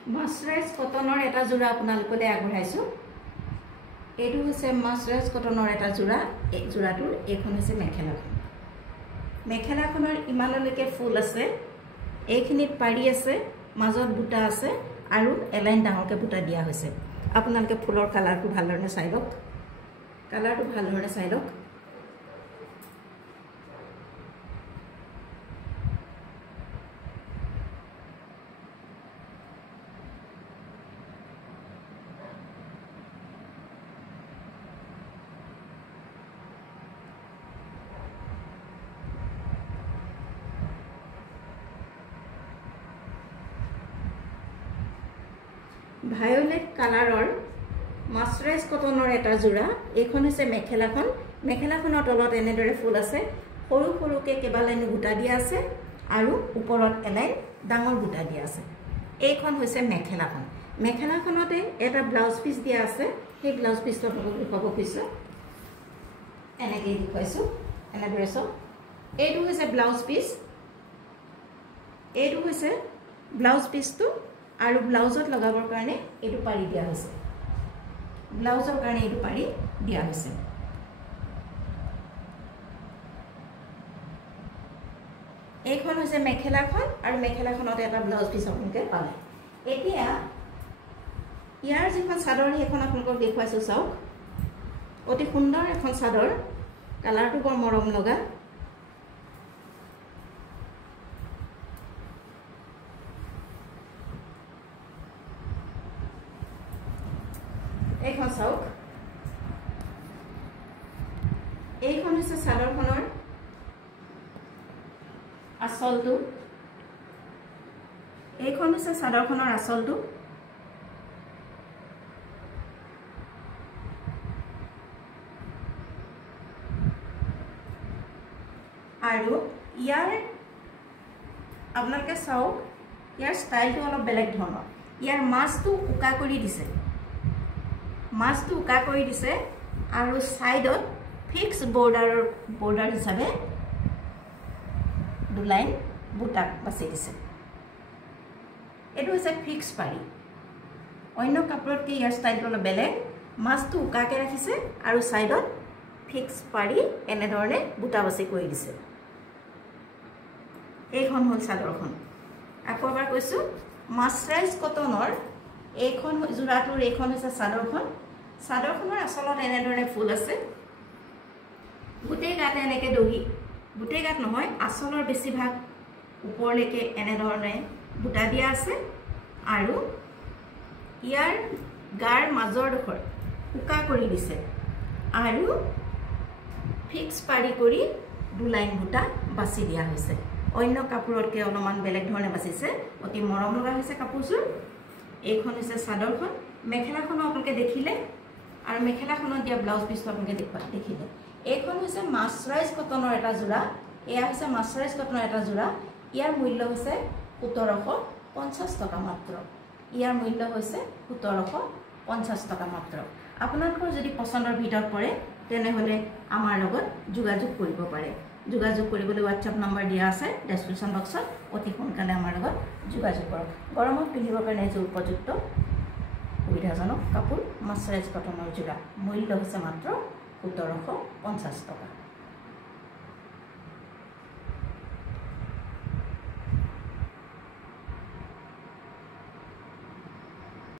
মাছৰাইজ কটনৰ এটা যোৰা আপোনালোকলৈ আগবঢ়াইছো এইটো হৈছে মাছৰাইজ কটনৰ এটা যোৰা এই যোৰাটোৰ এইখন হৈছে মেখেলাখন মেখেলাখনৰ ইমানলৈকে ফুল আছে এইখিনিত পাৰি আছে মাজত বুটা আছে আৰু এলাইন ডাঙৰকে বুটা দিয়া হৈছে আপোনালোকে ফুলৰ কালাৰটো ভালদৰে চাই লওক কালাৰটো ভালদৰে চাই লওক ভায়োলেট কালাৰৰ মাছৰাইজ কটনৰ এটা যোৰা এইখন হৈছে মেখেলাখনৰ তলত এনেদৰে ফুল আছে সৰু সৰুকে কেবালাইন বুটা দিয়া আছে আৰু ওপৰত এলাইন ডাঙৰ বুটা দিয়া আছে এইখন হৈছে মেখেলাখনতে এটা ব্লাউজ পিস দিয়া আছে সেই ব্লাউজ পিসটো আপোনালোকক দেখুৱাব খুজিছো এনেকৈ দেখুৱাইছো এনেদৰে চাওক এইটো হৈছে ব্লাউজ পিসটো আৰু ব্লাউজত লগাবৰ কাৰণে এটো পাৰি দিয়া হৈছে ব্লাউজৰ কাৰণে এটো পাৰি দিয়া হৈছে এইখন হৈছে মেখেলাখন আৰু মেখেলাখনত এটা ব্লাউজ পিস আপোনালোকে পালে এতিয়া ইয়াৰ যিখন চাদৰ সেইখন আপোনালোকক দেখুৱাইছো চাওক অতি সুন্দৰ এখন চাদৰ কালাৰটো বৰ মৰম লগা এইখন চাওক এইখন হৈছে চাদৰখনৰ আঁচলটো এইখন হৈছে চাদৰখনৰ আঁচলটো আৰু ইয়াৰ আপোনালোকে চাওক ইয়াৰ ষ্টাইলটো অলপ বেলেগ ধৰণৰ ইয়াৰ মাছটো উকা কৰি দিছে আৰু সাইডত ফিক্স বৰ্ডাৰ হিচাপে দু লাইন বুটা বাছি দিছে এটো হৈছে ফিক্স পাৰি অন্য কাপোৰতকৈ ইয়াৰ ষ্টাইলটো অলপ বেলেগ মাছটো উকাকে ৰাখিছে আৰু সাইডত ফিক্স পাৰি এনেধৰণে বুটা বাছি কৰি দিছে এইখন হল চাদৰখন আকৌ এবাৰ কৈছো মাছৰাইজ কটনৰ এইখন যোৰাটোৰ এইখন হৈছে চাদৰখনৰ আচলত এনেধৰণে ফুল আছে গোটেই গাতে এনেকে দহি গোটেই গাত নহয় আচলৰ বেছিভাগ ওপৰলৈকে এনেধৰণে বুটা দিয়া আছে আৰু ইয়াৰ গাৰ মাজৰ ডখৰ উকা কৰি দিছে আৰু ফিক্স পাৰি কৰি দু লাইন বুটা বাছি দিয়া হৈছে অন্য কাপোৰতকৈ অলপমান বেলেগ ধৰণে বাছিছে অতি মৰম লগা হৈছে কাপোৰযোৰ এইখন হৈছে চাদৰখন মেখেলাখনো আপোনালোকে দেখিলে আৰু মেখেলাখনত দিয়া ব্লাউজ পিসটো আপোনালোকে দেখিলে এইখন হৈছে মাছৰাইজ কটনৰ এটা যোৰা এয়া হৈছে মাছৰাইজ কটনৰ এটা যোৰা ইয়াৰ মূল্য হৈছে 1750 টকা মাত্ৰ ইয়াৰ মূল্য হৈছে 1750 টকা মাত্ৰ আপোনালোকৰ যদি পছন্দৰ ভিতৰত পৰে তেনেহলে আমাৰ লগত যোগাযোগ কৰিব পাৰে যোগাযোগ কৰিবলৈ WhatsApp নম্বৰ দিয়া আছে ডেসক্ৰিপশন বক্সত অতি সোনকালে আমাৰ লগত যোগাযোগ কৰক গৰমত পিন্ধিবৰ কাৰণে যে উপযুক্ত সুবিধাজনক কাপোৰ মাছৰাইজ কটনৰ যোৰা মূল্য হৈছে মাত্ৰ 1750 টকা